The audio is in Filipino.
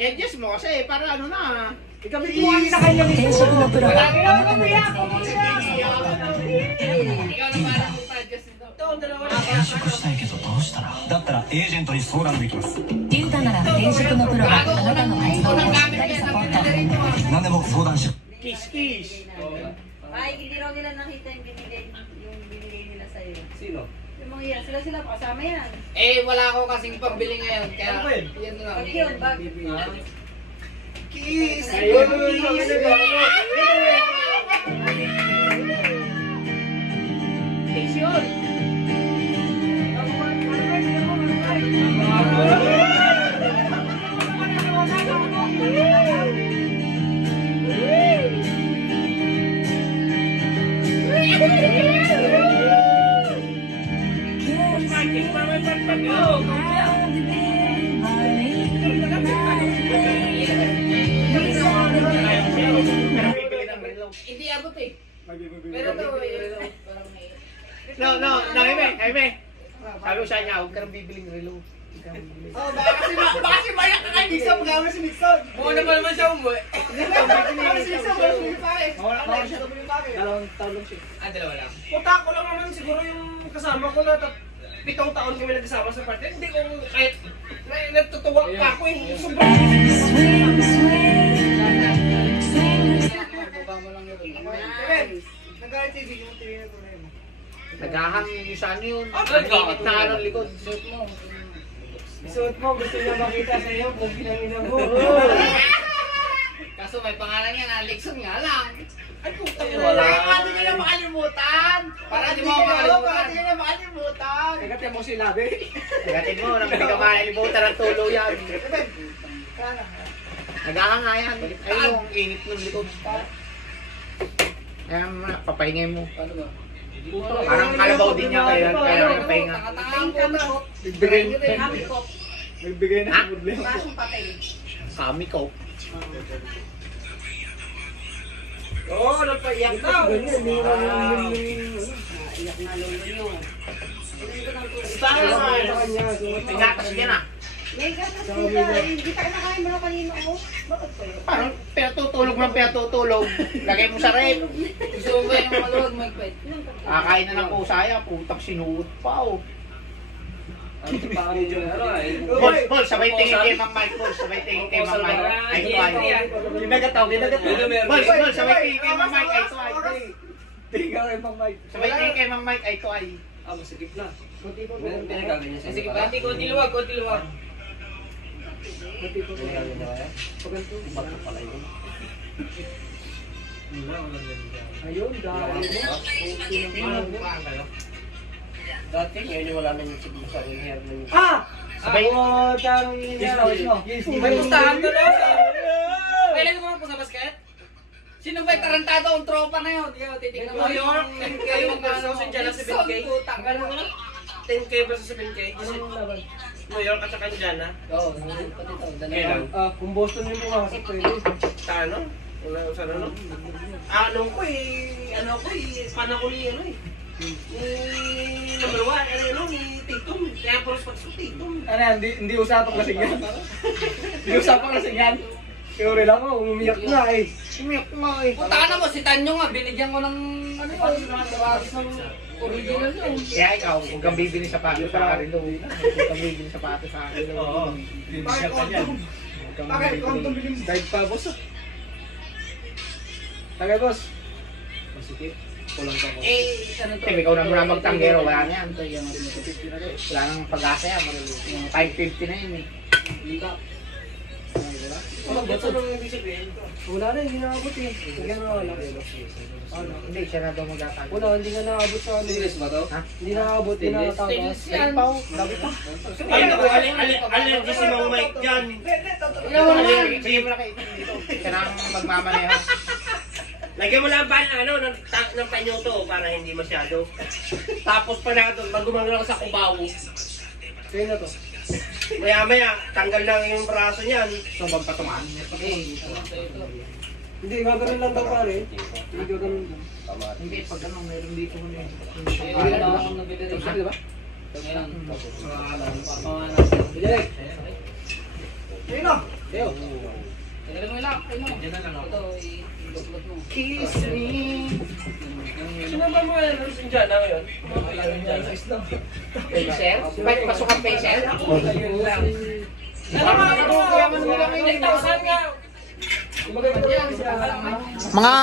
I-adjust mo kasi para ano na. Ikabit mo ang sa kanya 転職のプロがあなたの Ikaw na parang mag-adjust nito. Ito, ang dalawa 転職したいけどどうしたらだったらエージェントに相談できますデュータなら転職のプロがあなたの活動をしっかりサポート何でも相談し Kiss, kiss. Ay, hindi raw nila nakita yung binigay, yung binigay nila sa'yo. Sino? Yan, sila sila, kasama yan. Eh, wala ako kasing pambili ngayon. Kaya, Ano ba yun? yan lang. Pag yun, bag. Kiss! Ayun. Kiss Hindi abot eh. Pero to, eh, parang may... No, no, no, Jaime, Jaime. Sabi ko sa kanya, huwag ka nang bibiling relo. Oh, baka kasi baka si Maya ka kay Nixon, magkama si Nixon. Buo na pa naman siya umuwi. Baka si Nixon, wala si pare. Wala siya tumingin pare. Dalawang taon lang siya. Ah, dalawa lang. Puta ko lang naman siguro yung kasama ko na pitong taon kami nagkasama sa party. Hindi ko kahit na, natutuwa pa ako eh. Sobrang Baba mo lang yun. Nice. Nag-RT, bigyan mo tingin ko na yun. Naghahang yung sa ano yun. Ah, Ang init na araw likod. Suot mo. Isuot mo, gusto niya makita sa iyo kung pinangina mo. Kaso may pangalan yan, Alexon nga lang. Ay, puta mo. wala. Di ka na makalimutan. Para di mo makalimutan. Para di na makalimutan. Nagkatya mo si Labi. Nagatin mo, nang hindi ka makalimutan ang tulo yan. Kana. Naghahang nga yan. Ayun init ng likod. Kaya mga, papahingay mo. Parang kalabaw din niya kaya kaya pahinga. Patayin ka mo. Bigay Happy cop. Nagbigay Ha? Basong patay. Kami ko. Oo, oh, nagpaiyak daw. Wow. Iyak na lolo nyo. Sana sa kanya. May gatas din ah. May gatas sila. Hindi ka nakain mo na kanino ako. Bakit ko yun? Parang pinatutulog ng pinatutulog. Lagay mo sa rep. Gusto mo ba yung maluwag mo ikwet? Kakain na ng kusaya, putang sinuot pa oh. Paul, Paul, sabay tingin kay Mang Mike, Paul, sabay tingin kay Mang Mike. Ay, to ay. Ginagataw, ginagataw. Paul, Paul, sabay tingin kay Mang Mike, ay to ay. Tingnan kay Mang Mike. Sabay tingin kay Mang Mike, ay to ay. Ah, masigip na. Sige ba? Konti, konti luwag, konti luwag. Ayun, dahil mo. Dati ngayon wala nang siguro sa akin hair na Ah! Sabay- Ako, tang ina. May pustahan to na. May lagi mo po sa basket? Sino ba yung tarantado ang tropa na yun? Ikaw, titignan mo New York, yung- 10K yung versus ano, Indiana 7K. Putang, ano mo? 10k versus 7k. Kasi New York at saka Indiana. Oo, pati to, dalawa. Kailan? Ah, kung Boston yung pumasok, pwede. Sa ano? Wala sa ano? Ah, ano ko eh, ano ko eh, paano ko ni ano eh. Ni number one, ano ano, ni Tatum. Kaya pros pag sa Tatum. Ano yan, hindi, hindi usapan kasi yan. Hindi usapan kasi yan. Pero rin ako, umiyak na eh. Umiyak nga eh. Puta na mo, si Tanyo nga, binigyan ko ng ano yun, original yun. Kaya ikaw, huwag kang bibili sapatos sa akin doon. Huwag kang bibili sapatos sa akin doon. Oo. Bakit kang Bakit kung tumbiling Dive pa, boss. Tagay boss. Sige, kulang pa ko. Eh, ano to? Eh, ikaw na muna magtanggero, wala na yan. Wala nang pag-asa yan. Yung 550 na yun eh. Ano ba ito nang ibig sabihin? Wala na, hindi naabot eh. Hindi na wala. Ano? Hindi, siya na daw mag-atag. Wala, hindi nga naabot sa ano. English ba to? Ha? Hindi naabot, hindi nakatakas. Stainless yan. Pao, dabi pa. Ay, naku, alin, alin, allergy si Mang Mike dyan. Ikaw naman. Sige mo. Siya na magmamaneho. Lagyan mo lang pa ng ano, ng, ta- ng panyoto para hindi masyado. Tapos pa na doon, pag gumagalaw sa kubaw, Kaya na to. maya maya, tanggal na yung braso niyan. So, bang patumaan? Eh, Hindi, gagawin lang daw pare. Hindi gagawin lang. Hindi, pag ano, meron dito mo na Hindi na ako nabili rin siya, di ba? Direk. Ayun na. Yo. Tagalin mo. Ano? Diyan na lang ako. Kiss me. Sino ba mga ano, Indiana ngayon? Mga tayo Indiana. Facial? Bakit pasok ang facial? Ano mga ano? Kaya man mo lang 8,000 nga. Yan, sila lang. Mga